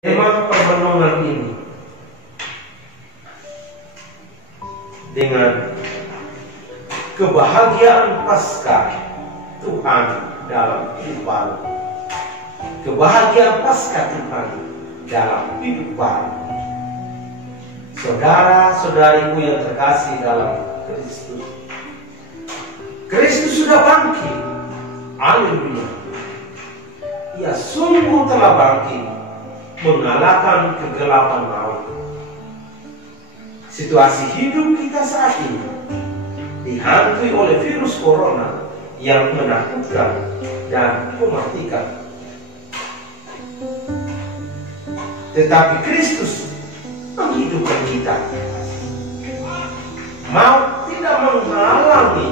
Tema permenungan ini dengan kebahagiaan Paskah Tuhan dalam hidup baru. Kebahagiaan Paskah Tuhan dalam hidup baru. Saudara-saudariku yang terkasih dalam Kristus, Kristus sudah bangkit. Haleluya. Ia sungguh telah bangkit, mengalahkan kegelapan maut. Situasi hidup kita saat ini dihantui oleh virus corona yang menakutkan dan mematikan. Tetapi Kristus menghidupkan kita. Maut tidak menghalangi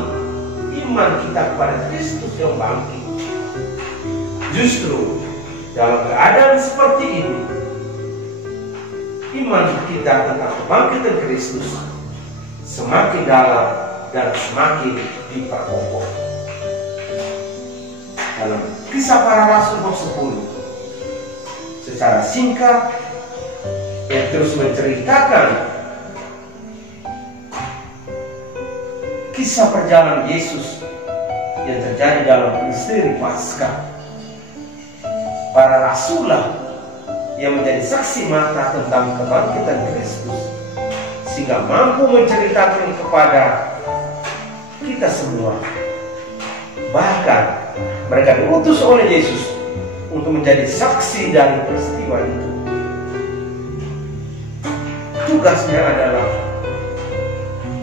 iman kita kepada Kristus yang bangkit. Justru dalam keadaan seperti ini, iman kita tentang kebangkitan Kristus semakin dalam dan semakin diperkokoh. Dalam Kisah Para Rasul bab 10, secara singkat yang terus menceritakan kisah perjalanan Yesus yang terjadi dalam misteri Paskah. Para rasullah yang menjadi saksi mata tentang kebangkitan Kristus, sehingga mampu menceritakan kepada kita semua. Bahkan mereka diutus oleh Yesus untuk menjadi saksi dari peristiwa itu. Tugasnya adalah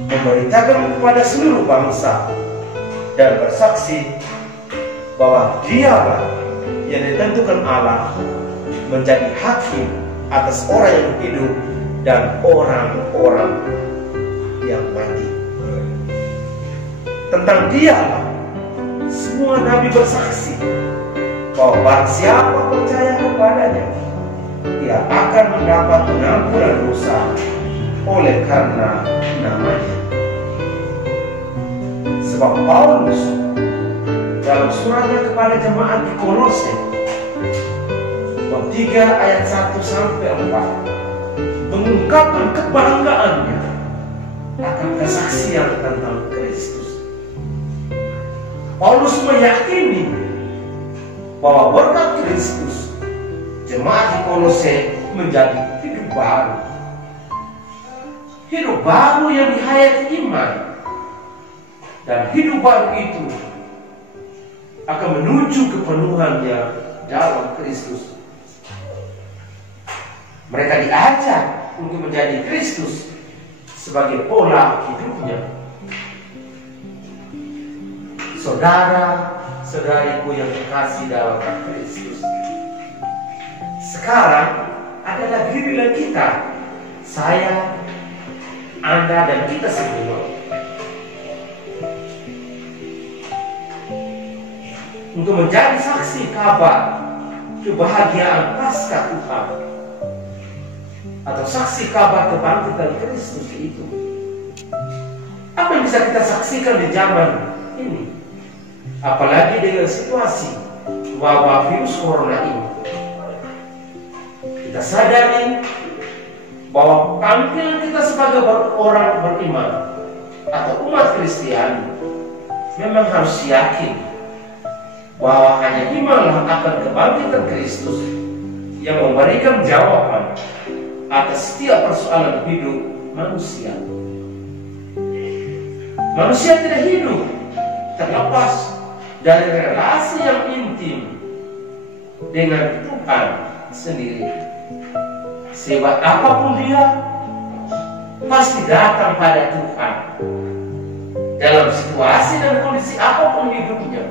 memberitakan kepada seluruh bangsa dan bersaksi bahwa Dialah yang ditentukan Allah menjadi hakim atas orang yang hidup dan orang-orang yang mati. Tentang Dialah semua nabi bersaksi bahwa barang siapa percaya kepadanya, ia akan mendapat pengampunan dosa oleh karena namanya. Sebab Paulus dalam suratnya kepada jemaat di Kolose bab 3 ayat 1 sampai 4 mengungkapkan kebanggaannya akan kesaksian tentang Kristus. Paulus meyakini bahwa berkat Kristus jemaat di Kolose menjadi hidup baru. Hidup baru yang dihayati iman. Dan hidup baru itu akan menuju kepenuhannya dalam Kristus. Mereka diajak untuk menjadi Kristus sebagai pola hidupnya. Saudara-saudariku yang terkasih dalam Kristus, sekarang adalah giliran kita, saya, Anda, dan kita semua, untuk menjadi saksi kabar kebahagiaan Paskah Tuhan atau saksi kabar kebangkitan Kristus itu. Apa yang bisa kita saksikan di zaman ini, apalagi dengan situasi wabah virus corona ini? Kita sadari bahwa tampilan kita sebagai orang beriman atau umat Kristiani memang harus yakin bahwa hanya imanlah akan kebangkitan Kristus yang memberikan jawaban atas setiap persoalan hidup manusia. Manusia tidak hidup terlepas dari relasi yang intim dengan Tuhan sendiri. Sebab apapun dia pasti datang pada Tuhan dalam situasi dan kondisi apapun hidupnya.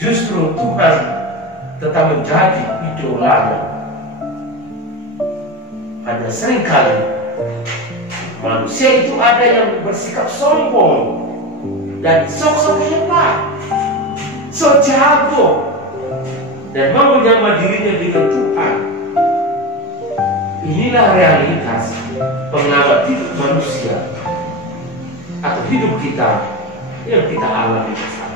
Justru Tuhan tetap menjadi idolanya. Hanya seringkali manusia itu ada yang bersikap sombong dan sok-sok hebat, sok jago, dan mau menyamar dirinya dengan Tuhan. Inilah realitas pengamat hidup manusia atau hidup kita yang kita alami bersama.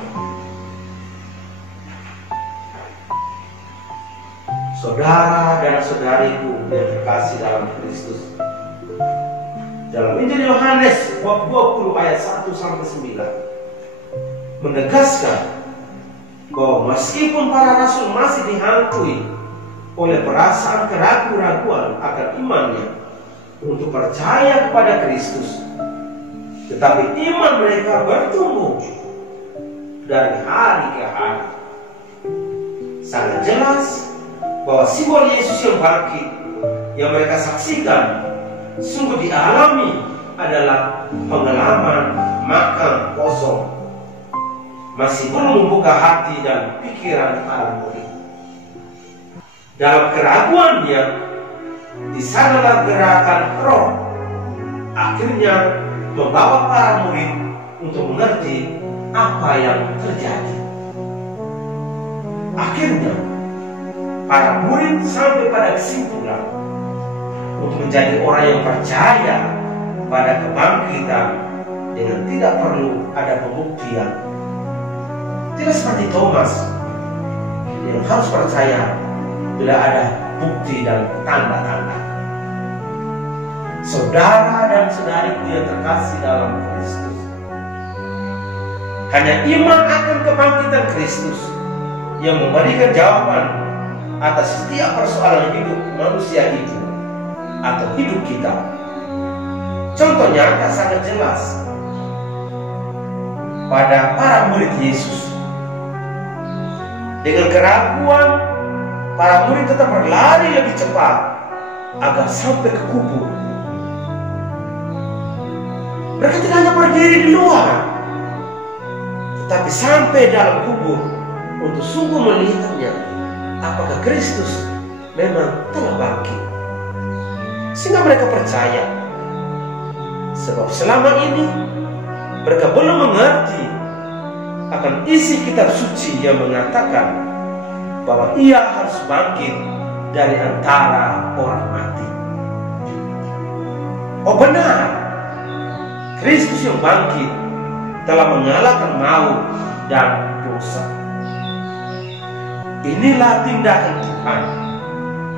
Saudara dan saudariku yang terkasih dalam Kristus, dalam Injil Yohanes bab 20 ayat 1-9 menegaskan bahwa meskipun para rasul masih dihantui oleh perasaan keraguan-raguan akan imannya untuk percaya kepada Kristus, tetapi iman mereka bertumbuh dari hari ke hari. Sangat jelas bahwa simbol Yesus yang bangkit yang mereka saksikan sungguh dialami adalah pengalaman makam kosong, masih belum membuka hati dan pikiran para murid. Dalam keraguannya, di sanalah gerakan Roh akhirnya membawa para murid untuk mengerti apa yang terjadi. Akhirnya para murid sampai pada kesimpulan untuk menjadi orang yang percaya pada kebangkitan dengan tidak perlu ada pembuktian. Tidak seperti Thomas yang harus percaya bila ada bukti dan tanda-tanda. Saudara dan saudariku yang terkasih dalam Kristus, hanya iman akan kebangkitan Kristus yang memberikan jawaban atas setiap persoalan hidup manusia itu atau hidup kita. Contohnya sangat jelas pada para murid Yesus. Dengan keraguan, para murid tetap berlari lebih cepat agar sampai ke kubur. Mereka tidak hanya berdiri di luar, tetapi sampai dalam kubur untuk sungguh melihatnya apakah Kristus memang telah bangkit. Sehingga mereka percaya, sebab selama ini mereka belum mengerti akan isi kitab suci yang mengatakan bahwa ia harus bangkit dari antara orang mati. Oh benar, Kristus yang bangkit telah mengalahkan maut dan dosa. Inilah tindakan Tuhan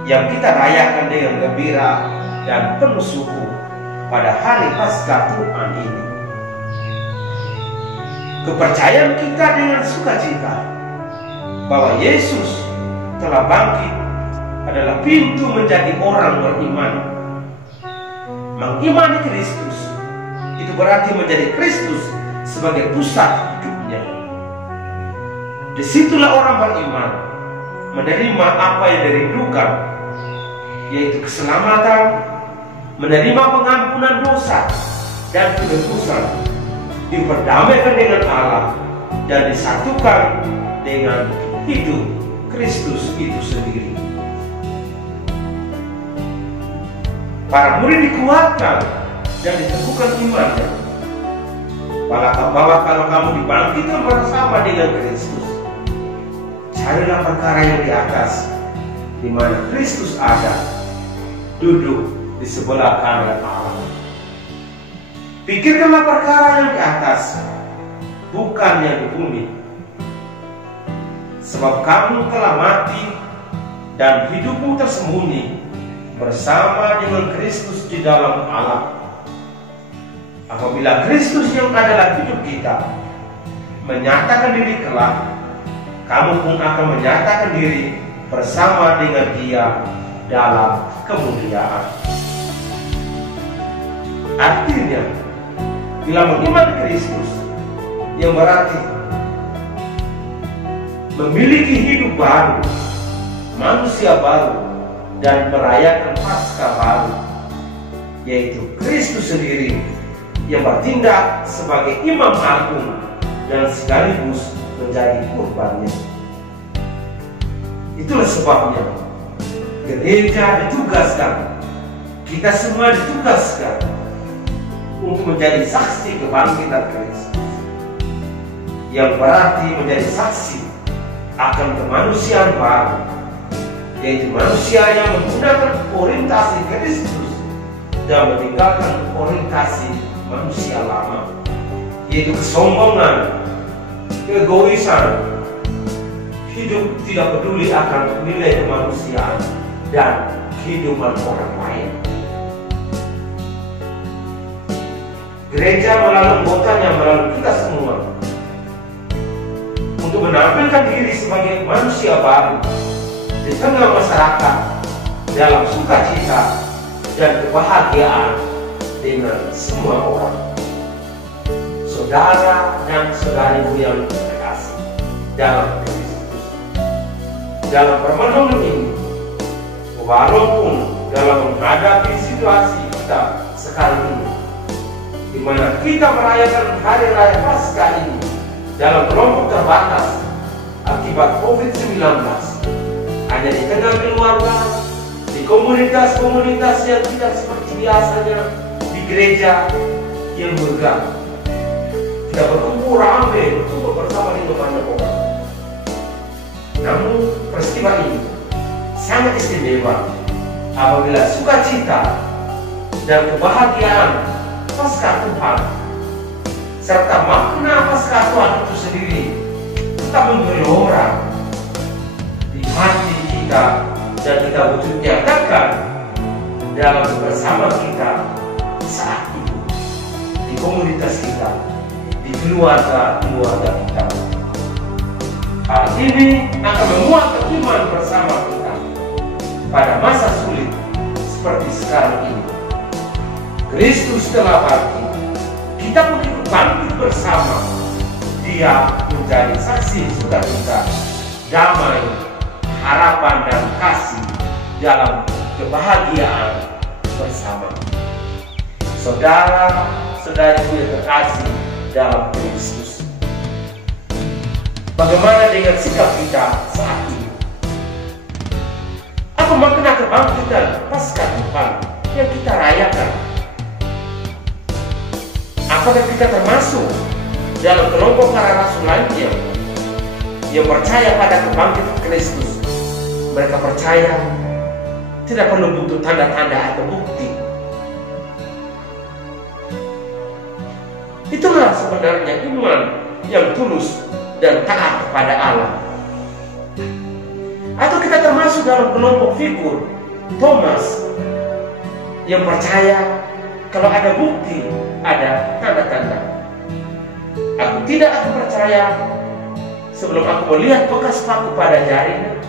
yang kita rayakan dengan gembira dan penuh syukur pada hari Paskah Tuhan ini. Kepercayaan kita dengan sukacita bahwa Yesus telah bangkit adalah pintu menjadi orang beriman. Mengimani Kristus itu berarti menjadi Kristus sebagai pusat hidupnya. Disitulah orang beriman menerima apa yang dirindukan, yaitu keselamatan, menerima pengampunan dosa dan penebusan, diperdamaikan dengan Allah dan disatukan dengan hidup Kristus itu sendiri. Para murid dikuatkan dan diteguhkan imannya bahwa kalau kamu dibangkitkan bersama dengan Kristus, carilah perkara yang di atas, di mana Kristus ada, duduk di sebelah kanan Allah. Pikirkanlah perkara yang di atas, bukan yang di bumi. Sebab kamu telah mati dan hidupmu tersembunyi bersama dengan Kristus di dalam Allah. Apabila Kristus yang adalah hidup kita menyatakan diri kelak, kamu pun akan menyatakan diri bersama dengan Dia dalam kemuliaan. Artinya, bila mengimani Kristus, yang berarti memiliki hidup baru, manusia baru, dan merayakan Paskah baru, yaitu Kristus sendiri yang bertindak sebagai imam agung dan sekaligus menjadi kurbannya. Itulah sebabnya gereja ditugaskan, kita semua ditugaskan untuk menjadi saksi kebangkitan Kristus, yang berarti menjadi saksi akan kemanusiaan baru, yaitu manusia yang menggunakan orientasi Kristus dan meninggalkan orientasi manusia lama, yaitu kesombongan, keegoisan, hidup tidak peduli akan nilai kemanusiaan dan kehidupan orang lain. Gereja melalui anggotanya, melalui kita semua, untuk menampilkan diri sebagai manusia baru di tengah masyarakat dalam sukacita dan kebahagiaan dengan semua orang. Saudara dan saudariku yang terkasih dalam Kristus, dalam permohonan ini, walaupun dalam menghadapi situasi kita sekarang ini, di mana kita merayakan Hari Raya Paskah ini dalam kelompok terbatas akibat COVID-19, hanya di tengah keluarga, di komunitas-komunitas yang tidak seperti biasanya di gereja yang megah. Kita berkumpul ramai untuk bersama dengan banyak orang. Namun peristiwa ini sangat istimewa apabila sukacita dan kebahagiaan Paskah Tuhan serta makna Paskah Tuhan itu sendiri tetap menggelora di hati kita, dan kita butuh nyatakan dalam bersama kita saat itu di komunitas kita, di keluarga-keluarga kita. Hal ini akan menguatkan iman bersama kita pada masa sulit seperti sekarang ini. Kristus telah bangkit, kita pun ikut bangkit bersama. Dia menjadi saksi sukacita, damai, harapan dan kasih dalam kebahagiaan bersama. Saudara-saudariku yang terkasih dalam Kristus, bagaimana dengan sikap kita saat ini? Apa makna kebangkitan Paskah Tuhan yang kita rayakan? Apakah kita termasuk dalam kelompok para rasul lainnya yang percaya pada kebangkitan Kristus? Mereka percaya tidak perlu butuh tanda-tanda atau bukti. Itulah sebenarnya iman yang tulus dan taat kepada Allah. Atau kita termasuk dalam kelompok figur Thomas yang percaya kalau ada bukti, ada tanda-tanda. Aku tidak akan percaya sebelum aku melihat bekas paku pada jarinya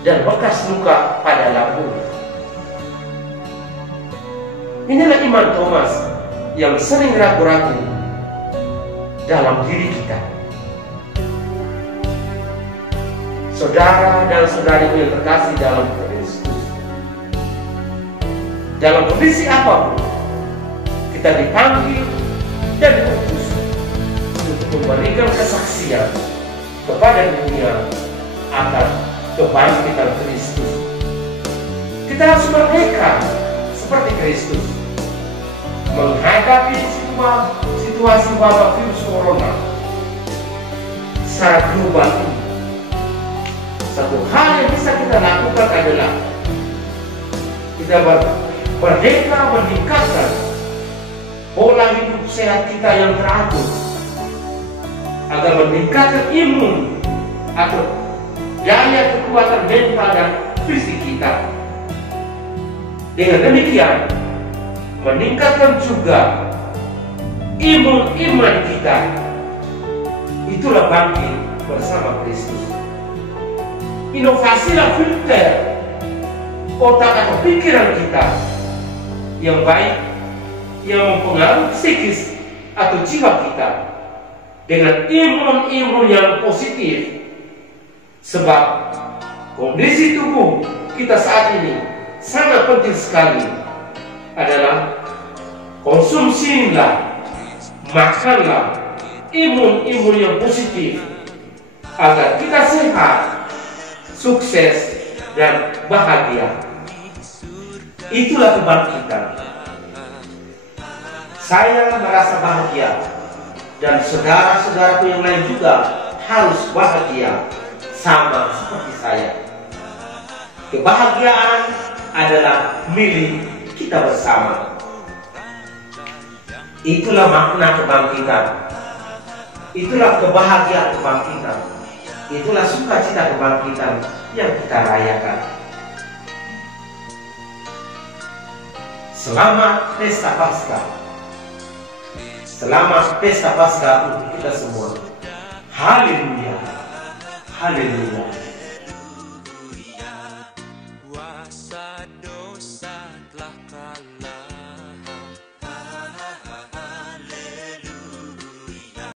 dan bekas luka pada lambung. Inilah iman Thomas yang sering ragu-ragu dalam diri kita. Saudara dan saudariku yang terkasih dalam Kristus, dalam kondisi apapun kita dipanggil dan diutus untuk memberikan kesaksian kepada dunia akan kebangkitan Kristus. Kita harus merdeka seperti Kristus menghadapi situasi wabah virus corona secara global ini. Satu hal yang bisa kita lakukan adalah kita merdeka meningkatkan pola hidup sehat kita yang teratur agar meningkatkan imun atau daya kekuatan mental dan fisik kita. Dengan demikian meningkatkan juga iman kita. Itulah bangkit bersama Kristus. Inovasilah filter otak atau pikiran kita yang baik, yang mempengaruhi psikis atau jiwa kita dengan imun yang positif. Sebab kondisi tubuh kita saat ini sangat penting sekali adalah konsumsilah, makanlah imun yang positif agar kita sehat, sukses dan bahagia. Itulah kebangkitan. Saya merasa bahagia dan saudara-saudaraku yang lain juga harus bahagia sama seperti saya. Kebahagiaan adalah milik kita bersama. Itulah makna kebangkitan. Itulah kebahagiaan kebangkitan. Itulah sukacita kebangkitan yang kita rayakan. Selamat Pesta Paskah. Selamat Pesta Paskah untuk kita semua. Haleluya. Haleluya.